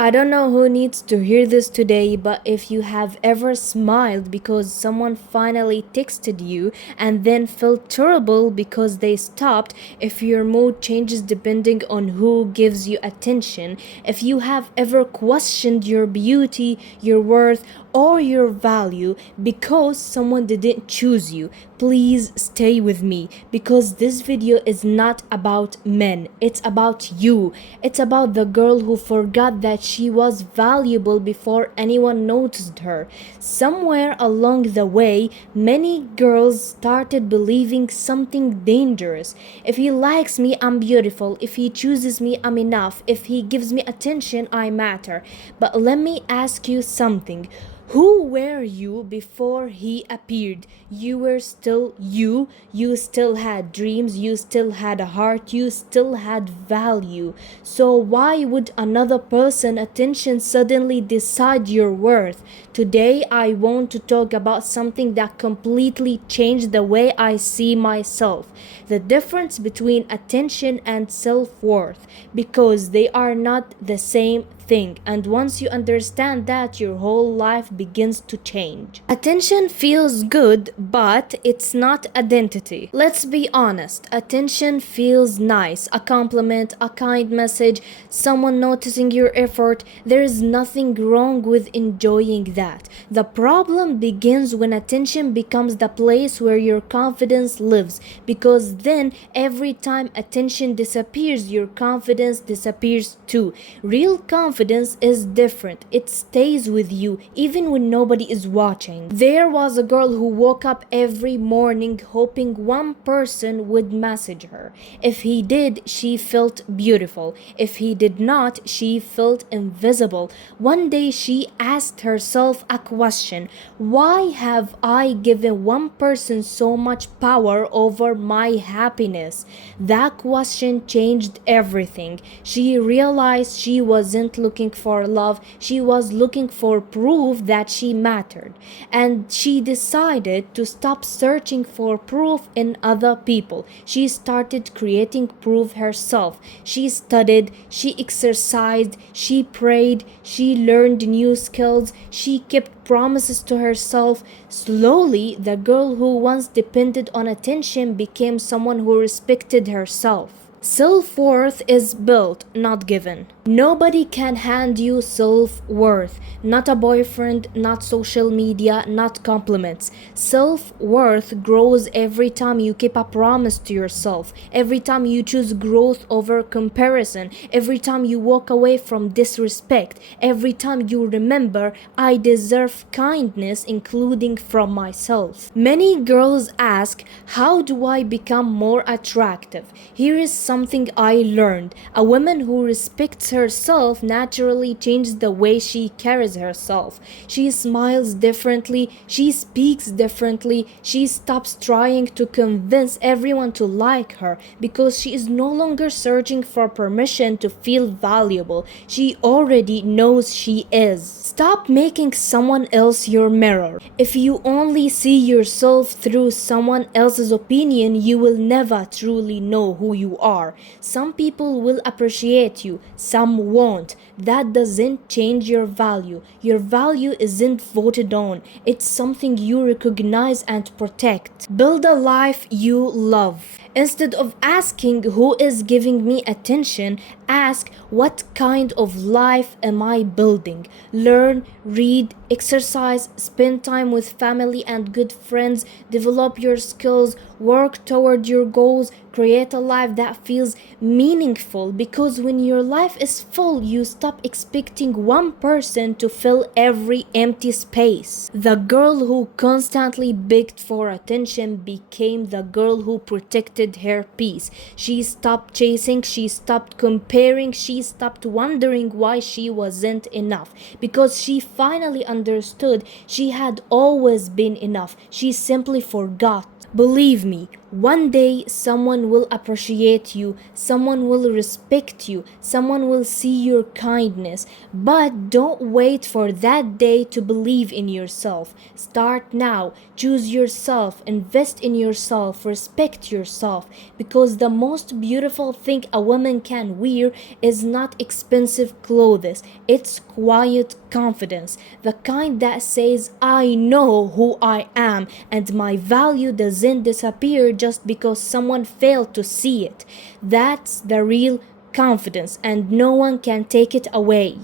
I don't know who needs to hear this today, but if you have ever smiled because someone finally texted you and then felt terrible because they stopped, if your mood changes depending on who gives you attention, if you have ever questioned your beauty, your worth, or your value because someone didn't choose you, please stay with me because this video is not about men. It's about you. It's about the girl who forgot that she was valuable before anyone noticed her. Somewhere along the way, many girls started believing something dangerous. If he likes me, I'm beautiful. If he chooses me, I'm enough. If he gives me attention, I matter. But let me ask you something. Who were you before he appeared? You were still you. You still had dreams. You still had a heart. You still had value. So why would another person's attention suddenly decide your worth? Today I want to talk about something that completely changed the way I see myself. The difference between attention and self-worth, because they are not the same thing, and once you understand that, your whole life begins to change. Attention feels good, but it's not identity. Let's be honest, attention feels nice, a compliment, a kind message, someone noticing your effort. There is nothing wrong with enjoying that. The problem begins when attention becomes the place where your confidence lives, because then every time attention disappears, your confidence disappears too. Real confidence is different. It stays with you even when nobody is watching. There was a girl who woke up every morning hoping one person would message her. If he did, she felt beautiful. If he did not, she felt invisible. One day she asked herself a question: why have I given one person so much power over my happiness? That question changed everything. She realized she wasn't looking for love, she was looking for proof that she mattered. And she decided to stop searching for proof in other people. She started creating proof herself. She studied, she exercised, she prayed, she learned new skills, she kept promises to herself. Slowly, the girl who once depended on attention became someone who respected herself. Self-worth is built, not given. Nobody can hand you self-worth. Not a boyfriend, not social media, not compliments. Self-worth grows every time you keep a promise to yourself, every time you choose growth over comparison, every time you walk away from disrespect, every time you remember, I deserve kindness, including from myself. Many girls ask, how do I become more attractive? Here is something I learned. A woman who respects herself naturally changes the way she carries herself. She smiles differently, she speaks differently, she stops trying to convince everyone to like her because she is no longer searching for permission to feel valuable. She already knows she is. Stop making someone else your mirror. If you only see yourself through someone else's opinion, you will never truly know who you are. Some people will appreciate you, some won't. That doesn't change your value. Your value isn't voted on. It's something you recognize and protect. Build a life you love. Instead of asking who is giving me attention, ask what kind of life am I building? Learn, read, exercise, spend time with family and good friends, develop your skills, work toward your goals, create a life that feels meaningful, because when your life is full, you stop expecting one person to fill every empty space. The girl who constantly begged for attention became the girl who protected her peace. She stopped chasing, she stopped comparing, she stopped wondering why she wasn't enough, because she finally understood she had always been enough. She simply forgot. Believe me, one day someone will appreciate you, someone will respect you, someone will see your kindness. But don't wait for that day to believe in yourself. Start now. Choose yourself, invest in yourself, respect yourself. off, because the most beautiful thing a woman can wear is not expensive clothes, it's quiet confidence, the kind that says, I know who I am and my value doesn't disappear just because someone failed to see it. That's the real confidence, and no one can take it away.